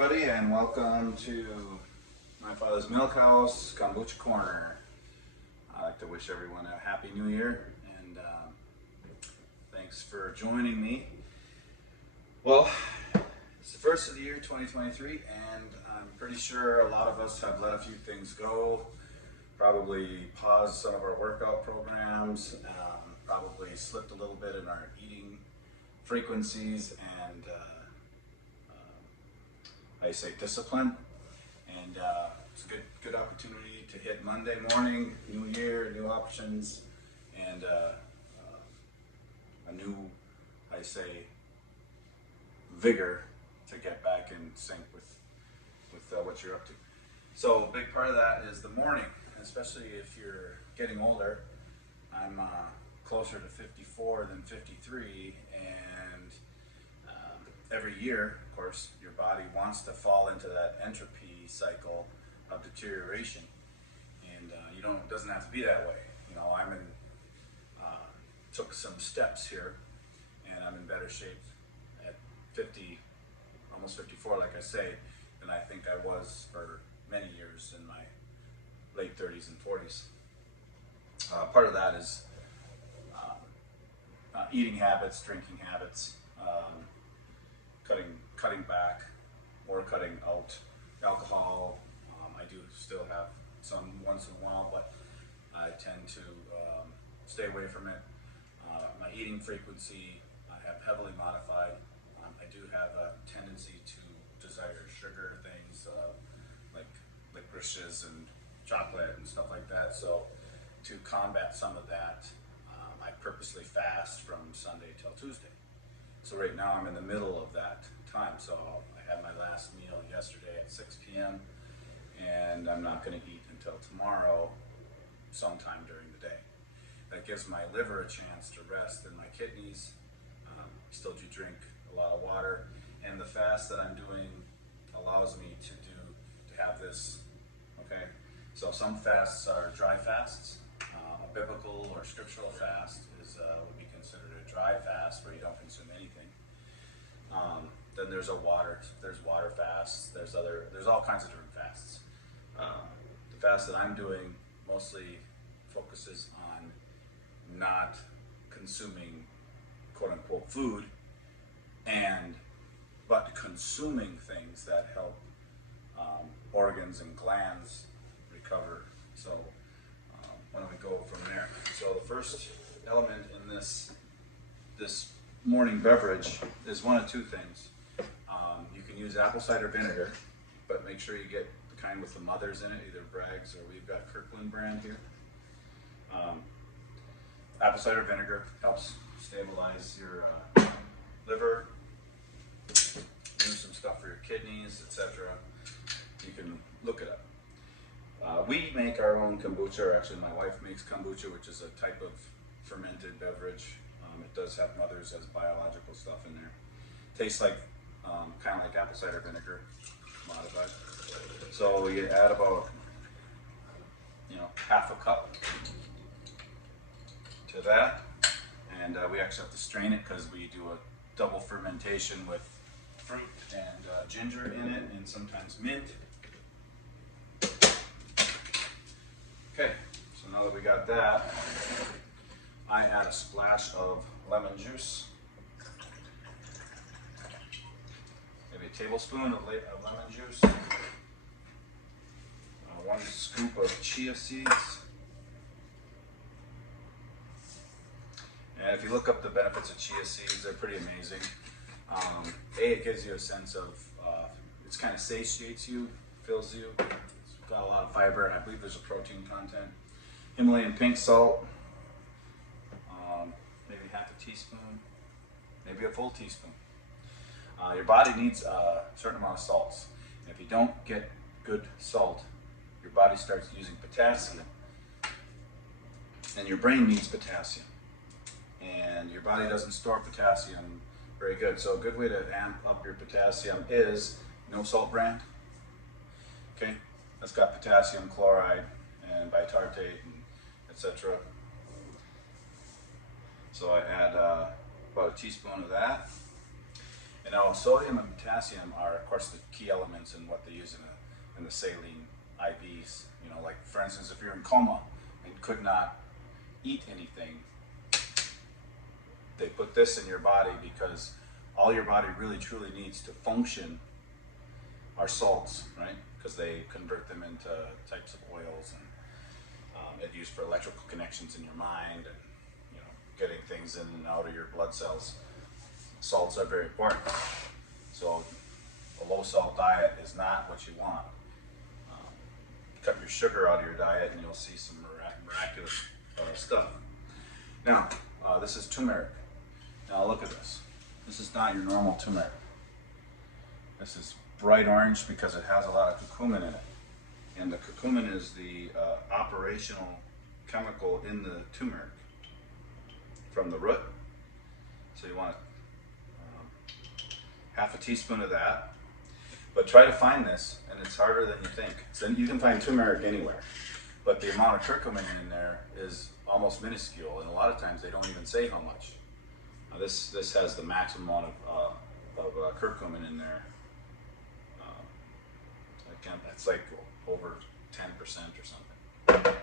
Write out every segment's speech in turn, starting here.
everybody, and welcome to my father's milk house, Kombucha Korner. I'd like to wish everyone a happy new year, and thanks for joining me. Well, it's the first of the year 2023, and I'm pretty sure a lot of us have let a few things go, probably paused some of our workout programs, probably slipped a little bit in our eating frequencies and discipline. And it's a good opportunity to hit Monday morning, new year, new options, and a new, vigor to get back in sync with what you're up to. So a big part of that is the morning, especially if you're getting older. I'm closer to 54 than 53, and every year, of course, your body wants to fall into that entropy cycle of deterioration, and it doesn't have to be that way. I'm in took some steps here, and I'm in better shape at 50, almost 54, like I say, than I think I was for many years in my late 30s and 40s. Part of that is eating habits, drinking habits, cutting back or cutting out alcohol. I do still have some once in a while, but I tend to stay away from it. My eating frequency I have heavily modified. I do have a tendency to desire sugar things like licorices and chocolate and stuff like that. So to combat some of that, I purposely fast from Sunday till Tuesday. So right now I'm in the middle of that time. So I had my last meal yesterday at 6 p.m. and I'm not going to eat until tomorrow sometime during the day. That gives my liver a chance to rest and my kidneys. Still do drink a lot of water, and the fast that I'm doing allows me to have this. Okay, so some fasts are dry fasts. A biblical or scriptural fast would be considered a dry fast where you don't consume anything. Then there's water fasts. There's all kinds of different fasts. The fast that I'm doing mostly focuses on not consuming quote unquote food, but consuming things that help organs and glands recover. So why don't we go from there? So the first element in this morning beverage is one of two things. You can use apple cider vinegar, but make sure you get the kind with the mothers in it, either Bragg's or we've got Curcumin brand here. Apple cider vinegar helps stabilize your liver, do some stuff for your kidneys, etc. You can look it up. We make our own kombucha, or actually my wife makes kombucha, which is a type of fermented beverage. It does have mothers as biological stuff in there. Tastes like kind of like apple cider vinegar modified. So you add about half a cup to that, and we actually have to strain it because we do a double fermentation with fruit and ginger in it, and sometimes mint. Okay, so now that we got that, I add a splash of lemon juice, maybe a tablespoon of lemon juice, 1 scoop of chia seeds. And if you look up the benefits of chia seeds, they're pretty amazing. It gives you a sense of, it kind of satiates you, fills you. It's got a lot of fiber, and I believe there's a protein content. Himalayan pink salt, maybe half a teaspoon, maybe a full teaspoon. Your body needs a certain amount of salts. And if you don't get good salt, your body starts using potassium, and your brain needs potassium. And your body doesn't store potassium very good. So a good way to amp up your potassium is no salt brand. Okay, that's got potassium chloride and bitartate and etc. So I add about a teaspoon of that, and Now, sodium and potassium are, of course, the key elements in what they use in the saline IVs. You know, like for instance, if you're in coma and could not eat anything, they put this in your body because all your body really truly needs to function are salts, right? Because they convert them into types of oils, and it's used for electrical connections in your mind, and you know, getting things in and out of your blood cells. Salts are very important. So a low salt diet is not what you want. Cut your sugar out of your diet and you'll see some miraculous stuff. Now, this is turmeric. Now look at this. This is not your normal turmeric. This is bright orange because it has a lot of curcumin in it. And the curcumin is the operational chemical in the turmeric from the root. So you want half a teaspoon of that. But try to find this, and it's harder than you think. So you can find turmeric anywhere, but the amount of curcumin in there is almost minuscule, and a lot of times they don't even say how much. Now this has the maximum amount of curcumin in there. Again, it's like over 10% or something.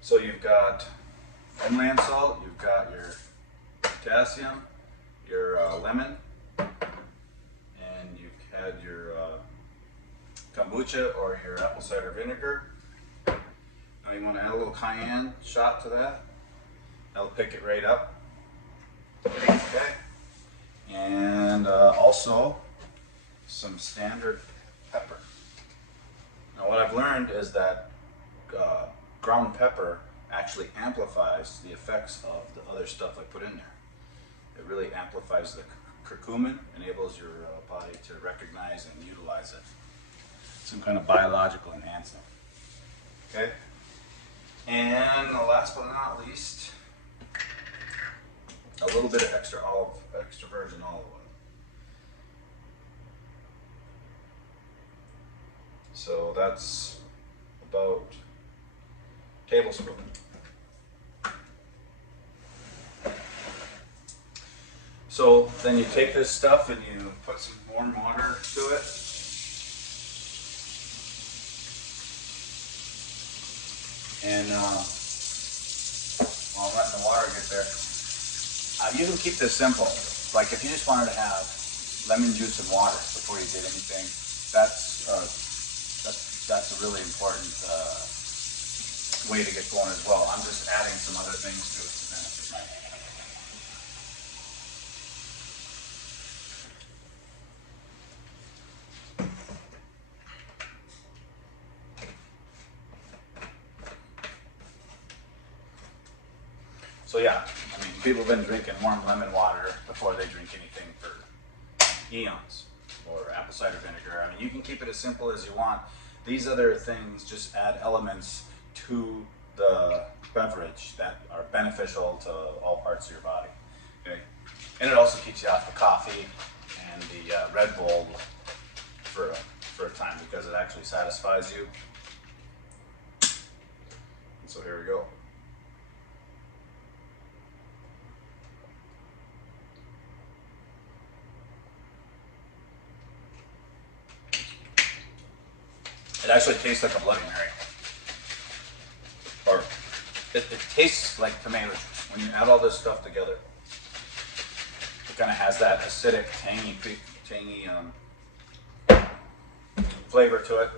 So you've got inland salt, you've got your potassium, your lemon, and you've had your kombucha or your apple cider vinegar. Now you want to add a little cayenne shot to that. That'll pick it right up. Okay. And also some standard pepper. Now what I've learned is that ground pepper actually amplifies the effects of the other stuff I put in there. It really amplifies the curcumin, enables your body to recognize and utilize it. Some kind of biological enhancement. Okay? And last but not least, a little bit of extra virgin olive oil. So that's about a tablespoon. So then you take this stuff and you put some warm water to it. And I'll let the water get there. You can keep this simple. Like if you just wanted to have lemon juice and water before you did anything, that's a really important way to get going as well. I'm just adding some other things to it to benefit my. So yeah, I mean, people have been drinking warm lemon water before they drink anything for eons, or apple cider vinegar. I mean, you can keep it as simple as you want. These other things just add elements to the beverage that are beneficial to all parts of your body. Okay, and it also keeps you off the coffee and the Red Bull for a time because it actually satisfies you. And so here we go. It actually tastes like a Bloody Mary. Or it tastes like tomato juice. When you add all this stuff together, it kind of has that acidic, tangy flavor to it.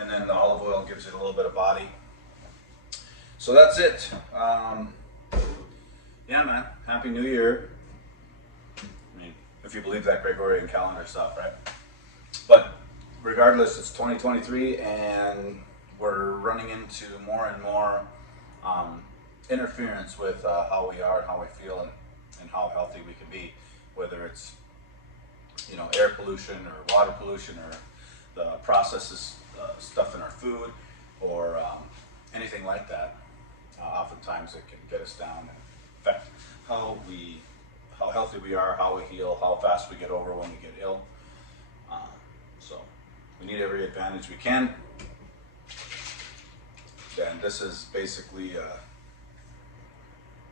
And then the olive oil gives it a little bit of body. So that's it. Yeah, man. Happy New Year. I mean, if you believe that Gregorian calendar stuff, right? But regardless, it's 2023 and we're running into more and more interference with how we are, how we feel, and how healthy we can be, whether it's, you know, air pollution or water pollution or the processes, stuff in our food, or anything like that. Oftentimes it can get us down and affect how healthy we are, how we heal, how fast we get over when we get ill. So we need every advantage we can. And this is basically a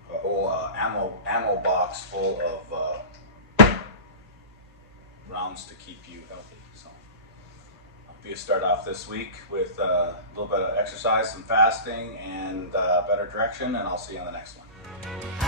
whole ammo box full of rounds to keep you healthy. So I'll start off this week with a little bit of exercise, some fasting, and better direction, and I'll see you on the next one.